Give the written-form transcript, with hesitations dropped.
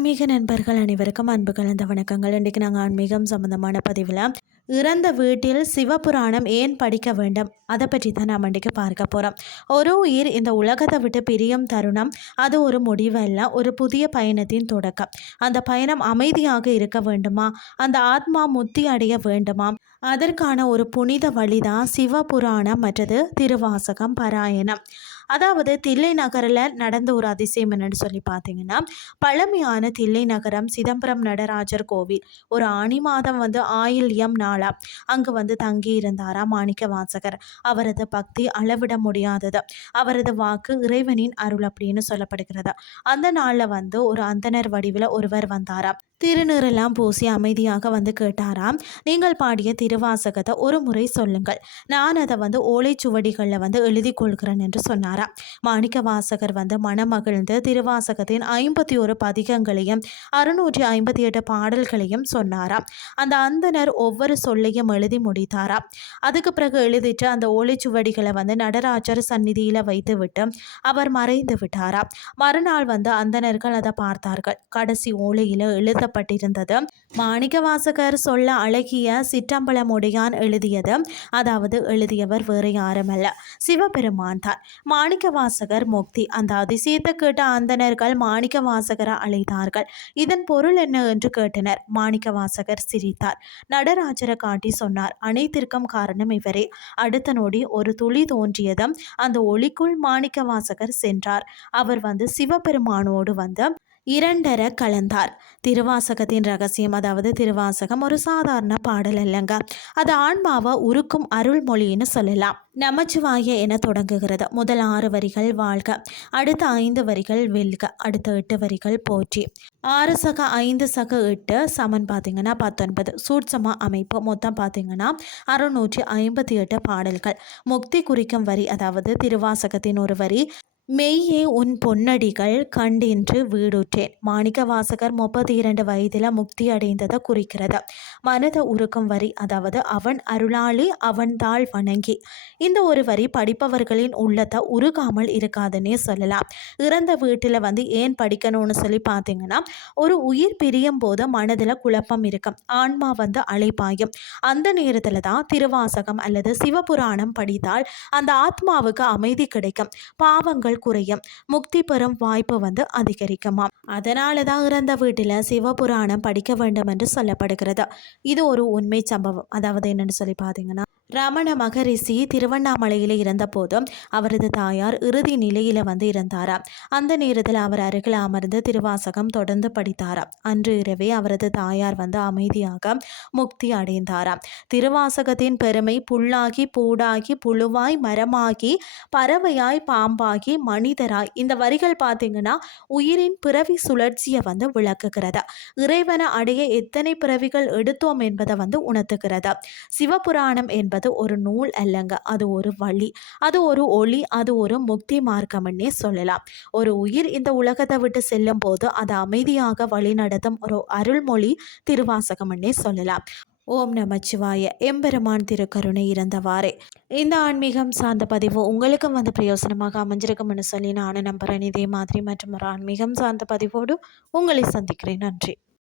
ஆன்மீக நண்பர்கள் அனைவருக்கும் அன்பு கலந்த வணக்கங்கள். இன்றைக்கு நாங்கள் ஆன்மீகம் சம்பந்தமான பதிவில் இறந்த வீட்டில் சிவபுராணம் ஏன் படிக்க வேண்டும் அதை பற்றி தான் நாம் இன்றைக்கு பார்க்க போகிறோம். ஒரு உயிர் இந்த உலகத்தை விட்டு பிரியும் தருணம் அது ஒரு முடிவல்ல, ஒரு புதிய பயணத்தின் தொடக்கம். அந்த பயணம் அமைதியாக இருக்க வேண்டுமா, அந்த ஆத்மா முத்தி அடைய வேண்டுமா, அதற்கான ஒரு புனித வழிதான் சிவபுராணம் மற்றது திருவாசகம் பாராயணம். அதாவது தில்லை நகரில் நடந்த ஒரு அதிசயம் என்னன்னு சொல்லி பார்த்தீங்கன்னா, பழமையான தில்லை நகரம் சிதம்பரம் நடராஜர் கோவில். ஒரு ஆனி மாதம் ஆயில்யம் நாளா அங்கு தங்கி இருந்தாரா மாணிக்க வாசகர். அவரது பக்தி அளவிட முடியாதது, அவரது வாக்கு இறைவனின் அருள் அப்படின்னு சொல்லப்படுகிறது. அந்த நாளில் ஒரு அந்தனர் வடிவில் ஒருவர் வந்தாராம். திருநீரெல்லாம் பூசி அமைதியாக கேட்டாராம், நீங்கள் பாடிய திருவாசகத்தை ஒரு முறை சொல்லுங்கள், நான் அதை ஓலைச்சுவடிகளில் எழுதி கொள்கிறேன் என்று சொன்னாராம். மாணிக்க வாசகர் மனமகிழ்ந்து திருவாசகத்தின் 51 பதிகங்களையும் 658 பாடல்களையும் சொன்னாராம். அந்த அந்தனர் ஒவ்வொரு சொல்லையும் எழுதி முடித்தாராம். அதுக்கு பிறகு எழுதிட்டு அந்த ஓலைச்சுவடிகளை நடராஜர் சந்நிதியில் வைத்து விட்டு அவர் மறைந்து விட்டாராம். மறுநாள் அந்தனர்கள் அதை பார்த்தார்கள். கடைசி ஓலையில் எழுதப்பட்டிருந்தது, மாணிக்க வாசகர் சொல்ல அழகிய சிற்றம்பலமுடையான் எழுதியது. அதாவது எழுதியவர் வேறு யாருமல்ல, சிவபெருமான் தான். மாணிக்க வாசகர் முக்தி. அந்த அதிசயத்தை கேட்ட அந்தனர்கள் மாணிக்க வாசகரை அழைத்தார்கள். இதன் பொருள் என்ன என்று கேட்டனர். மாணிக்க வாசகர் சிரித்தார். நடராஜரை காட்டி சொன்னார், அனைத்திற்கும் காரணம் இவரே. அடுத்த நொடி ஒரு துளி தோன்றியதும் அந்த ஒளிக்குள் மாணிக்க வாசகர் சென்றார். அவர் சிவபெருமானோடு இரண்டர கலந்தார். திருவாசகத்தின் ரகசியம், அதாவது திருவாசகம் ஒரு சாதாரண பாடல் அல்லங்க, அது ஆன்மாவை உருக்கும் அருள்மொழின்னு சொல்லலாம். நமச்சிவாய என தொடங்குகிறது. முதல் 6 வரிகள் வாழ்க, அடுத்த 5 வரிகள் வெல்க, அடுத்த 8 வரிகள் போற்றி. 6 சக 5 சக 8 சமன் பார்த்தீங்கன்னா 19. சூட்சமா அமைப்பு மொத்தம் பார்த்தீங்கன்னா 658 பாடல்கள். முக்தி குறிக்கும் வரி, அதாவது திருவாசகத்தின் ஒரு வரி, மெய்யே உன் பொன்னடிகள் கண்டின்று வீடுற்றேன். மாணிக்க வாசகர் 32 வயதில் முக்தி அடைந்ததை குறிக்கிறது. மனதை உருக்கும் வரி, அதாவது அவன் அருளாளி அவன் தாள் வணங்கி. இந்த ஒரு வரி படிப்பவர்களின் உள்ளத்தை உருகாமல் இருக்காதுன்னே சொல்லலாம். இறந்த வீட்டில் ஏன் படிக்கணும்னு சொல்லி பார்த்தீங்கன்னா, ஒரு உயிர் பிரியும் போது மனதில் குழப்பம் இருக்கும், ஆன்மா அலைப்பாயும். அந்த நேரத்தில் தான் திருவாசகம் அல்லது சிவபுராணம் படித்தால் அந்த ஆத்மாவுக்கு அமைதி கிடைக்கும், பாவங்கள் குறையும், முக்தி பெறும் வாய்ப்பு அதிகரிக்குமாம். அதனால தான் இறந்த வீட்டில் சிவபுராணம் படிக்க வேண்டும் என்று சொல்லப்படுகிறது. இது ஒரு உண்மை சம்பவம். அதாவது என்னன்னு சொல்லி பார்த்தீங்கன்னா, ரமண மகரிஷி திருவண்ணாமலையில் இருந்தபோது அவரது தாயார் இறுதி நிலையில் இருந்தாராம். அந்த நேரத்தில் அவர் அருகில் அமர்ந்து திருவாசகம் தொடர்ந்து படித்தாராம். அன்று இரவே அவரது தாயார் அமைதியாக முக்தி அடைந்தாராம். திருவாசகத்தின் பெருமை புல்லாகி பூடாகி புழுவாய் மரமாகி பறவையாய் பாம்பாகி மனிதராய். இந்த வரிகள் பார்த்தீங்கன்னா உயிரின் பிறவி சுழற்சியை விளக்குகிறது. இறைவனை அடைய எத்தனை பிறவிகள் எடுத்தோம் என்பதை உணர்த்துகிறது. சிவபுராணம் என்பது ஒரு நூல் அல்லங்க, அது ஒரு வழி, அது ஒரு ஒளி, அது ஒரு முக்தி மார்க்கம்னே சொல்லலாம். ஒரு உயிர் இந்த உலகத்தை விட்டு செல்லும் போது அது அமைதியாக வழி நடத்தும் ஒரு அருள்மொழி திருவாசகம்னே சொல்லலாம். ஓம் நமச்சிவாய. எம்பெருமான் திருக்கருணை இறந்தவாறே. இந்த ஆன்மீகம் சார்ந்த பதிவு உங்களுக்கு பிரயோசனமாக அமைஞ்சிருக்கும்னு சொல்லி நானும் நம்புகிறேன். இதே மாதிரி மற்றும் ஒரு ஆன்மீகம் சார்ந்த பதிவோடு உங்களை சந்திக்கிறேன். நன்றி.